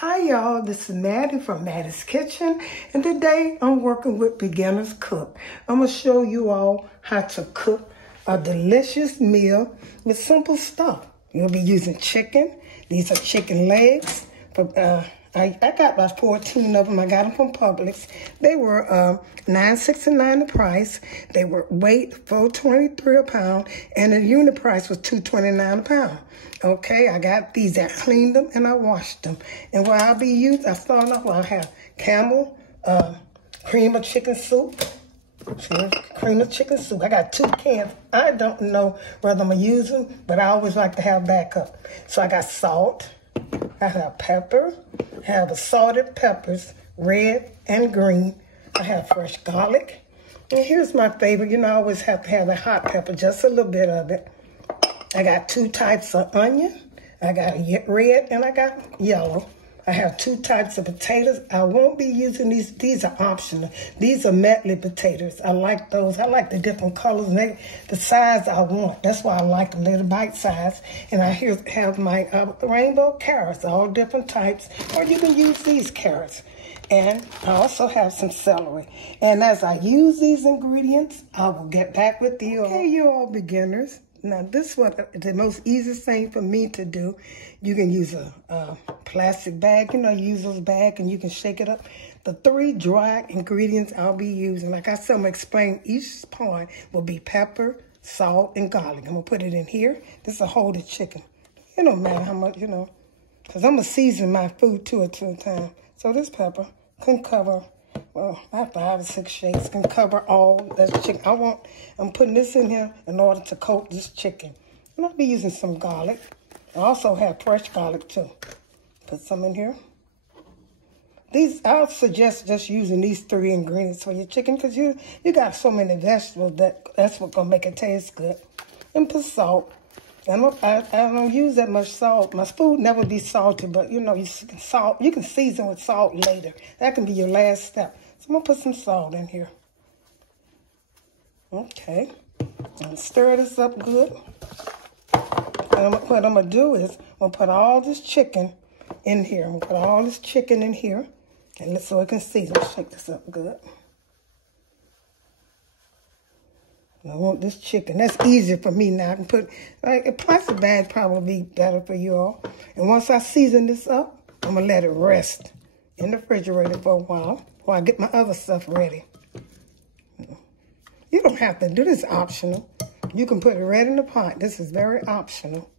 Hi y'all, this is Mattie from Mattie's Kitchen, and today I'm working with Beginner's Cook. I'm going to show you all how to cook a delicious meal with simple stuff. You'll be using chicken. These are chicken legs. I got about 14 of them. I got them from Publix. They were $9.69 the price. They were weight $4.23 a pound, and the unit price was $2.29 a pound. Okay, I got these. I cleaned them and I washed them. And what I'll be using, I start off, I'll have Campbell cream of chicken soup. Cream of chicken soup. I got 2 cans. I don't know whether I'm going to use them, but I always like to have backup. So I got salt. I have pepper. I have assorted peppers, red and green. I have fresh garlic. And here's my favorite. You know, I always have to have the hot pepper, just a little bit of it. I got 2 types of onion. I got red and I got yellow. I have 2 types of potatoes. I won't be using these. These are optional. These are Mattie potatoes. I like those. I like the different colors and the size I want. That's why I like a little bite size. And I here have my rainbow carrots, all different types. Or you can use these carrots. And I also have some celery. And as I use these ingredients, I will get back with you. Okay, you all beginners. Now, this is what the most easiest thing for me to do. You can use a plastic bag. You know, use those bags and you can shake it up. The 3 dry ingredients I'll be using, like I said, I'm going to explain each part, will be pepper, salt, and garlic. I'm going to put it in here. This will hold the chicken. It don't matter how much, you know, because I'm going to season my food 2 at a time. So this pepper can cover, well, about 5 or 6 shakes, can cover all that chicken. I'm putting this in here in order to coat this chicken. And I'll be using some garlic. I also have fresh garlic too. Put some in here. I'll suggest just using these 3 ingredients for your chicken because you got so many vegetables that's what's gonna make it taste good. And put salt. I don't use that much salt. My food never be salty, but you know, you can season with salt later. That can be your last step. So I'm gonna put some salt in here. Okay, and stir this up good. And what I'm gonna do is I'm gonna put all this chicken in here. I'm gonna put all this chicken in here, and so it can season. Shake this up good. I want this chicken. That's easier for me now. I can put, like, a plastic bag probably be better for you all. And once I season this up, I'm going to let it rest in the refrigerator for a while I get my other stuff ready. You don't have to do this. Optional. You can put it right in the pot. This is very optional.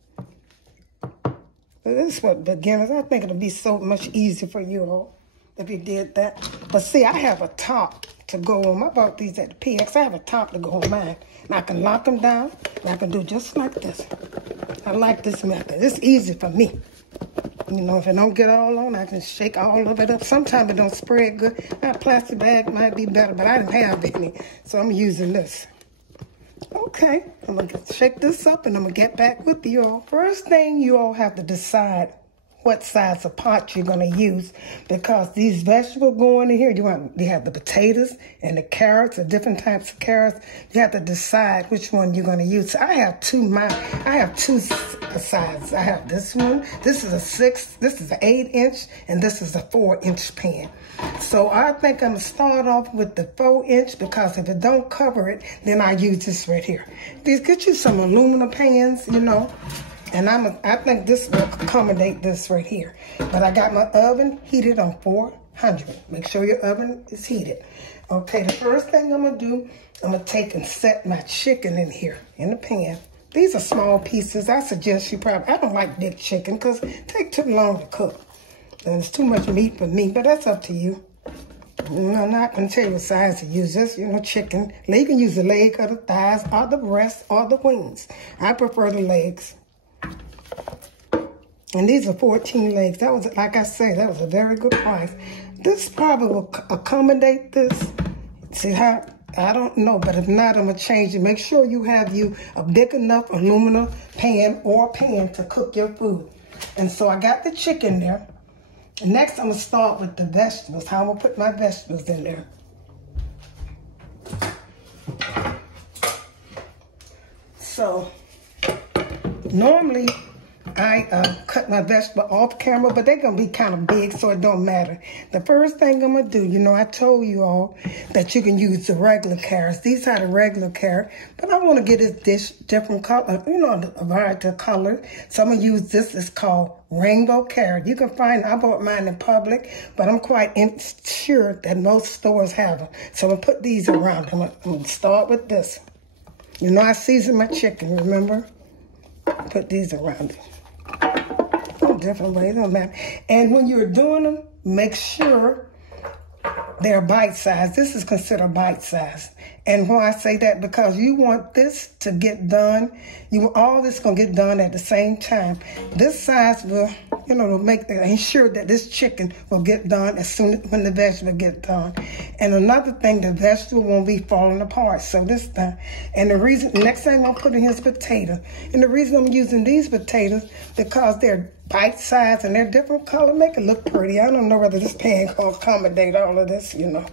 But this is what beginners, I think it'll be so much easier for you all if you did that. But see, I have a top to go on. I bought these at the PX. I have a top to go on mine. And I can lock them down, and I can do just like this. I like this method. It's easy for me. You know, if it don't get all on, I can shake all of it up. Sometimes it don't spread good. That plastic bag might be better, but I didn't have any, so I'm using this. Okay, I'm going to shake this up, and I'm going to get back with you all. First thing, you all have to decide what size of pot you're going to use, because these vegetables going in here, you have the potatoes and the carrots, the different types of carrots. You have to decide which one you're going to use. So I have two sizes. I have this one. This is a 6, this is an 8-inch, and this is a 4-inch pan. So I think I'm going to start off with the 4-inch, because if it don't cover it, then I use this right here. These, get you some aluminum pans, you know. And I think this will accommodate this right here. But I got my oven heated on 400. Make sure your oven is heated. Okay, the first thing I'm going to do, I'm going to take and set my chicken in here, in the pan. These are small pieces. I suggest you I don't like big chicken because it takes too long to cook. And it's too much meat for me, but that's up to you. I'm not going to tell you what size to use. This, you know, chicken. You can use the leg or the thighs or the breast or the wings. I prefer the legs. And these are 14 legs. That was, like I say, that was a very good price. This probably will accommodate this. See how, I don't know, but if not, I'm going to change it. Make sure you have a big enough aluminum pan or pan to cook your food. And so I got the chicken there. Next, I'm going to start with the vegetables. How I'm going to put my vegetables in there. So, normally, I cut my vegetable off camera, but they're going to be kind of big, so it don't matter. The first thing I'm going to do, you know, I told you all that you can use the regular carrots. These are the regular carrot, but I want to get this dish different color, you know, a variety of colors. So I'm going to use this. It's called rainbow carrot. You can find, I bought mine in public, but I'm quite sure that most stores have them. So I'm going to put these around. I'm going to start with this. You know, I season my chicken, remember? Put these around it. Different ways, don't matter. And when you're doing them, make sure they're bite-sized. This is considered bite-sized. And why I say that, because you want this to get done. All this going to get done at the same time. This size will, you know, ensure that this chicken will get done as soon as when the vegetable get done. And another thing, the vegetable won't be falling apart. So this time, and the reason, next thing I'm going to put in here is potato. And the reason I'm using these potatoes, because they're bite-sized and they're different color, make it look pretty. I don't know whether this pan can accommodate all of this, you know.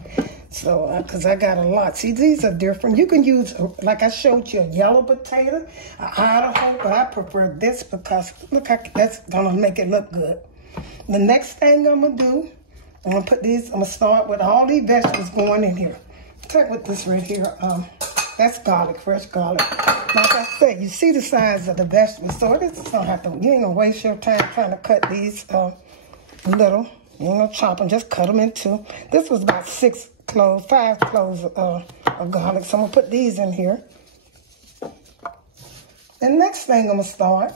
So, because I got a lot. See, these are different. You can use, like I showed you, a yellow potato, an Idaho, but I prefer this because, look, that's going to make it look good. The next thing I'm going to do, I'm going to put these, I'm going to start with all these vegetables going in here. Check with this right here. That's garlic, fresh garlic. Like I said, you see the size of the vegetables, so this don't have to, you ain't going to waste your time trying to cut these little. You ain't going to chop them, just cut them in two. This was about 5 cloves of garlic, so I'm going to put these in here. The next thing I'm going to start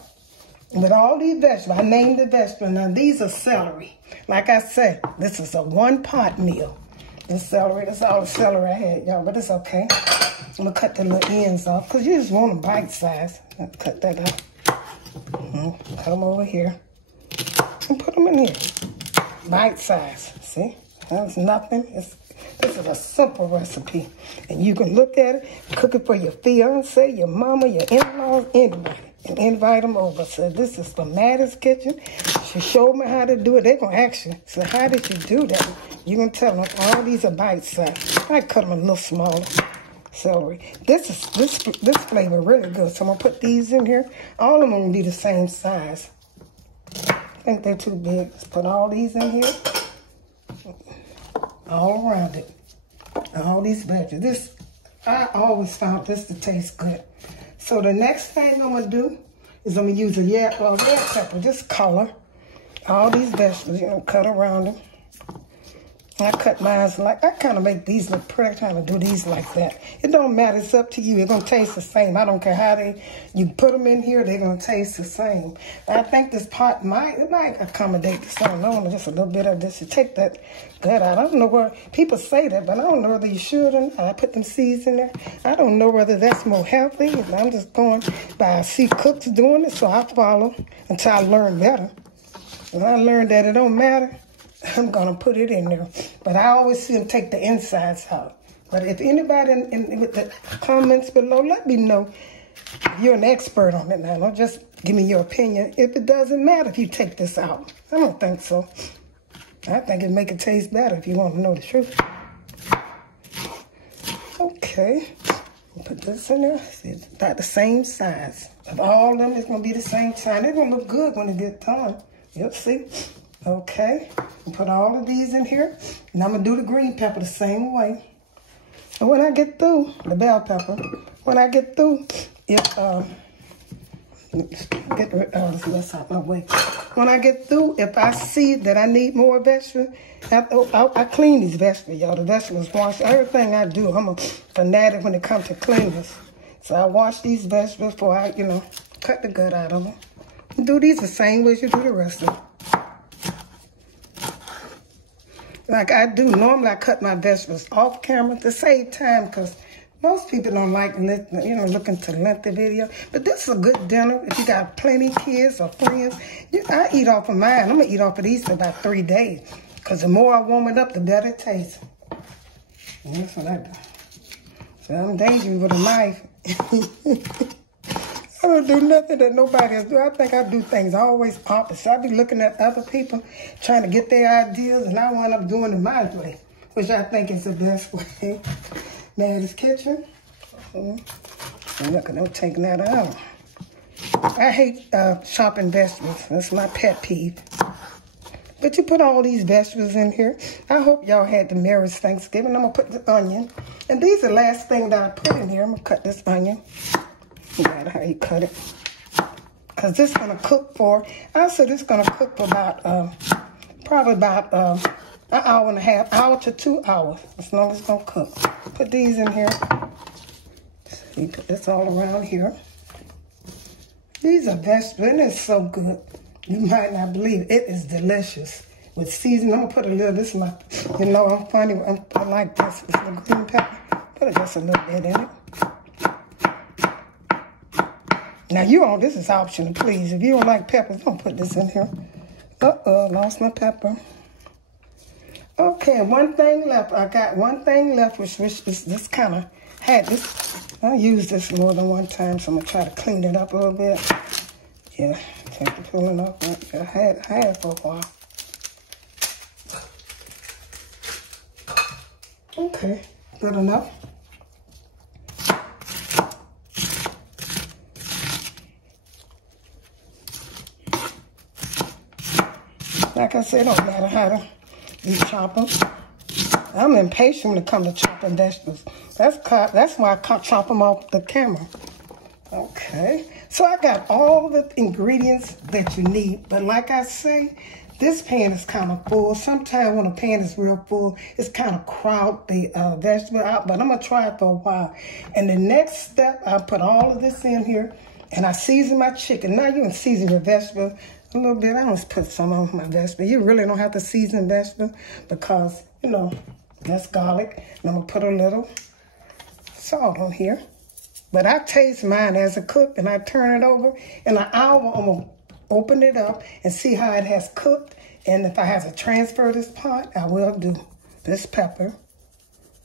with all these vegetables. I named the vegetables. Now, these are celery. Like I said, this is a one-pot meal. This celery, that's all the celery I had, y'all, but it's okay. I'm going to cut the little ends off because you just want them bite-sized. Cut that out. Cut them over here. And put them in here. Bite-sized. See? That's nothing. This is a simple recipe. And you can look at it, cook it for your fiance, your mama, your in-laws, anybody. And invite them over. So this is from Mattie's kitchen. She showed me how to do it. They're going to ask you, so how did you do that? You're going to tell them, all these are bite-sized. I cut them a little smaller. Celery. This flavor really good. So I'm going to put these in here. All of them will be the same size. I think they're too big. Let's put all these in here. All around it. All these vegetables. I always found this to taste good. So the next thing I'm going to do is I'm going to use a red pepper, just color. All these vegetables, you know, cut around them. I cut mine like, I kind of make these look pretty, trying to do these like that. It don't matter, it's up to you. It's going to taste the same. I don't care how you put them in here, they're going to taste the same. I think this pot might accommodate this. I don't know, just a little bit of this. You take that gut out. I don't know where, people say that, but I don't know whether you should or not. I put them seeds in there. I don't know whether that's more healthy. I'm just going by, I see cooks doing it, so I follow until I learn better. When I learned that it don't matter, I'm going to put it in there. But I always see them take the insides out. But if anybody with the comments below, let me know if you're an expert on it now. Don't just give me your opinion. If it doesn't matter if you take this out. I don't think so. I think it'd make it taste better if you want to know the truth. Okay. Put this in there. It's about the same size. Of all of them, it's going to be the same size. They're going to look good when it gets done. You'll see. Okay, put all of these in here, and I'm gonna do the green pepper the same way. And when I get through, the bell pepper, when I get through, get rid of this out my way. When I get through, if I see that I need more vegetables, I clean these vegetables, y'all. The vegetables wash. Everything I do, I'm a fanatic when it comes to cleanliness. So I wash these vegetables before I, you know, cut the gut out of them. And do these the same way as you do the rest of them. Like I do, normally I cut my vegetables off camera to save time because most people don't like, you know, looking to lengthy video. But this is a good dinner if you got plenty of kids or friends. I eat off of mine. I'm going to eat off of these for about 3 days because the more I warm it up, the better it tastes. And that's what I do. So I'm dangerous with a knife. I don't do nothing that nobody else do. I think I do things always opposite. I be looking at other people, trying to get their ideas, and I wind up doing it my way, which I think is the best way. Mattie's kitchen. Look at them taking that out. I hate chopping vegetables. That's my pet peeve. But you put all these vegetables in here. I hope y'all had the merriest Thanksgiving. I'm going to put the onion. And these are the last thing that I put in here. I'm going to cut this onion. No matter how you cut it. Because this is going to cook for, I said this is going to cook for about, probably about an hour and a half, hour to 2 hours. As long as it's going to cook. Put these in here. So you put this all around here. These are vegetables, and it's so good. You might not believe it. It is delicious. With seasoning, I'm going to put a little, this is my, you know, I'm funny, I like this. It's the green pepper. Put just a little bit in it. Now, this is optional, please. If you don't like peppers, don't put this in here. Uh-oh, lost my pepper. Okay, one thing left. I got one thing left, which is this kind of had this. I used this more than one time, so I'm going to try to clean it up a little bit. Yeah, take the peeling off. I had it for a while. Okay, good enough. Like I said, it don't matter how you chop them. I'm impatient when it comes to chopping vegetables. That's why I can't chop them off the camera. Okay, so I got all the ingredients that you need, but like I say, this pan is kind of full. Sometimes when a pan is real full, it's kind of crowd the vegetable out, but I'm going to try it for a while. And the next step, I put all of this in here, and I season my chicken. Now you can season your vegetable a little bit. I always put some on my vegetable. You really don't have to season vegetable because, you know, that's garlic. And I'm going to put a little salt on here. But I taste mine as a cook, and I turn it over. In an hour, I'm going to open it up and see how it has cooked. And if I have to transfer this pot, I will do this pepper.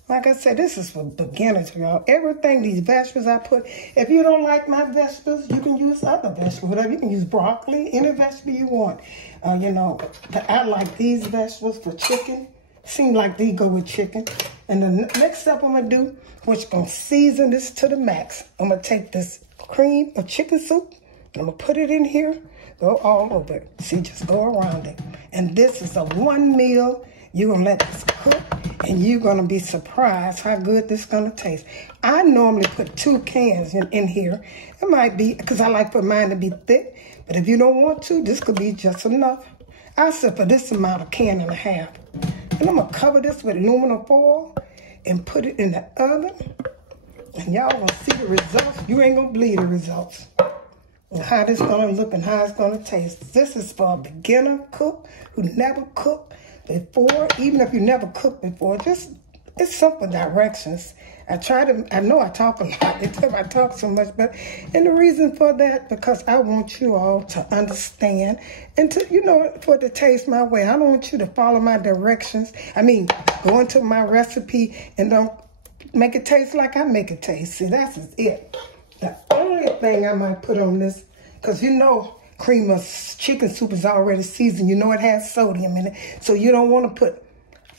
Like I said, this is for beginners, y'all. Everything, these vegetables I put, if you don't like my vegetables, you can use other vegetables. Whatever, you can use broccoli, any vegetable you want. You know, I like these vegetables for chicken. Seem like they go with chicken. And the next step I'm going to do, which is going to season this to the max. I'm going to take this cream of chicken soup, and I'm going to put it in here, go all over it. See, just go around it. And this is a one meal. You're going to let this cook, and you're going to be surprised how good this is going to taste. I normally put 2 cans in here. It might be, because I like for mine to be thick, but if you don't want to, this could be just enough. I said for this amount, 1.5 cans. And I'm going to cover this with aluminum foil and put it in the oven. And y'all going to see the results. You ain't going to believe the results. And how this going to look and how it's going to taste. This is for a beginner cook who never cooked before. Even if you never cooked before, just, it's simple directions. I know I talk a lot. They tell me I talk so much, and the reason for that, because I want you all to understand and to, you know, for it to taste my way. I don't want you to follow my directions. I mean, go into my recipe and don't make it taste like I make it taste. See, that's it. The only thing I might put on this, because you know cream of chicken soup is already seasoned. You know it has sodium in it, so you don't want to put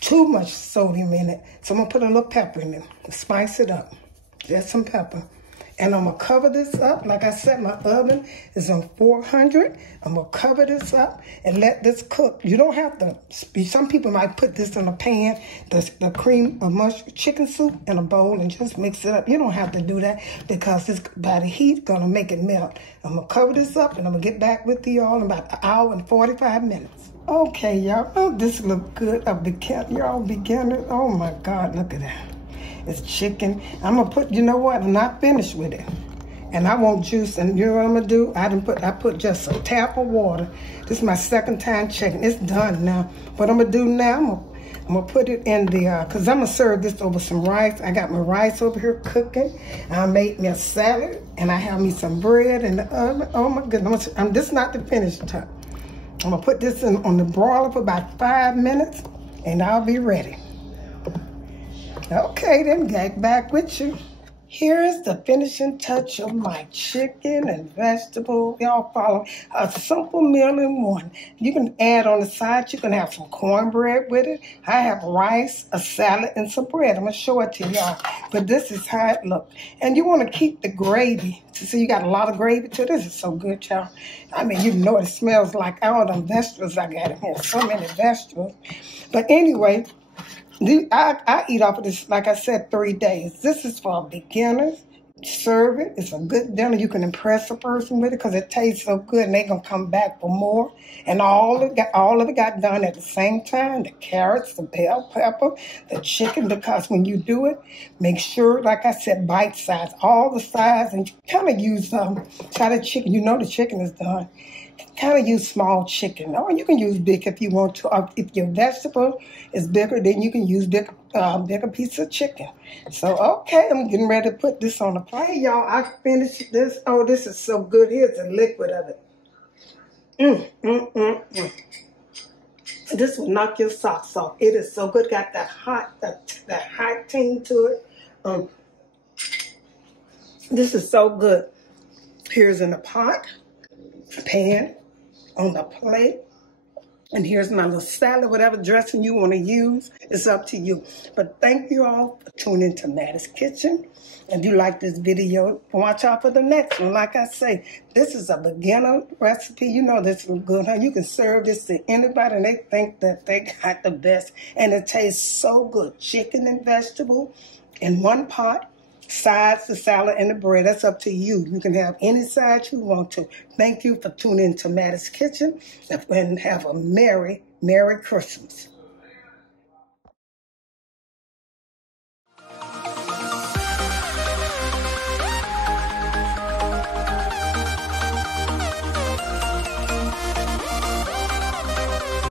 too much sodium in it. So I'm going to put a little pepper in it to spice it up. Just some pepper. And I'm going to cover this up. Like I said, my oven is on 400. I'm going to cover this up and let this cook. You don't have to. Some people might put this in a pan, the cream of chicken soup in a bowl and just mix it up. You don't have to do that because this, by the heat, going to make it melt. I'm going to cover this up and I'm going to get back with you all in about 1 hour and 45 minutes. Okay, y'all. Oh, this look good. Y'all beginners. Oh, my God. Look at that. It's chicken. I'm going to put, you know what? I'm not finished with it. And I want juice. And you know what I'm going to do? I put just a tap of water. This is my second time checking. It's done now. What I'm going to do now, I'm going to put it in the, because I'm going to serve this over some rice. I got my rice over here cooking. I made me a salad. And I have me some bread in the oven. Oh, my goodness. This is not the finished top. I'm going to put this on the broiler for about 5 minutes. And I'll be ready. Okay, then, get back with you. Here's the finishing touch of my chicken and vegetable. Y'all follow a simple meal in one. You can add on the side, you can have some cornbread with it. I have rice, a salad, and some bread. I'm going to show it to y'all. But this is how it looks. And you want to keep the gravy. So you got a lot of gravy too. This is so good, y'all. I mean, you know it smells like all them vegetables I got in here. So many vegetables. But anyway, I eat off of this, like I said, 3 days. This is for beginners. Serve it. It's a good dinner. You can impress a person with it because it tastes so good and they're going to come back for more. And all of it got done at the same time. The carrots, the bell pepper, the chicken, because when you do it, make sure, like I said, bite size. All the size, and you kind of use try the chicken. You know the chicken is done. Kind of use small chicken, or you can use big if you want to. If your vegetable is bigger, then you can use bigger piece of chicken. So, okay, I'm getting ready to put this on the plate, y'all. I finished this. Oh, this is so good. Here's the liquid of it. This will knock your socks off. It is so good. Got that hot ting to it. This is so good. Here's in the pot, pan, on the plate. And here's my little salad, whatever dressing you want to use, it's up to you. But thank you all for tuning to Mattie's Kitchen. And if you like this video, watch out for the next one. Like I say, this is a beginner recipe. You know this is good, huh? You can serve this to anybody and they think that they got the best. And it tastes so good. Chicken and vegetable in one pot. Sides, the salad, and the bread. That's up to you. You can have any side you want to. Thank you for tuning in to Mattie's Kitchen and have a Merry Christmas.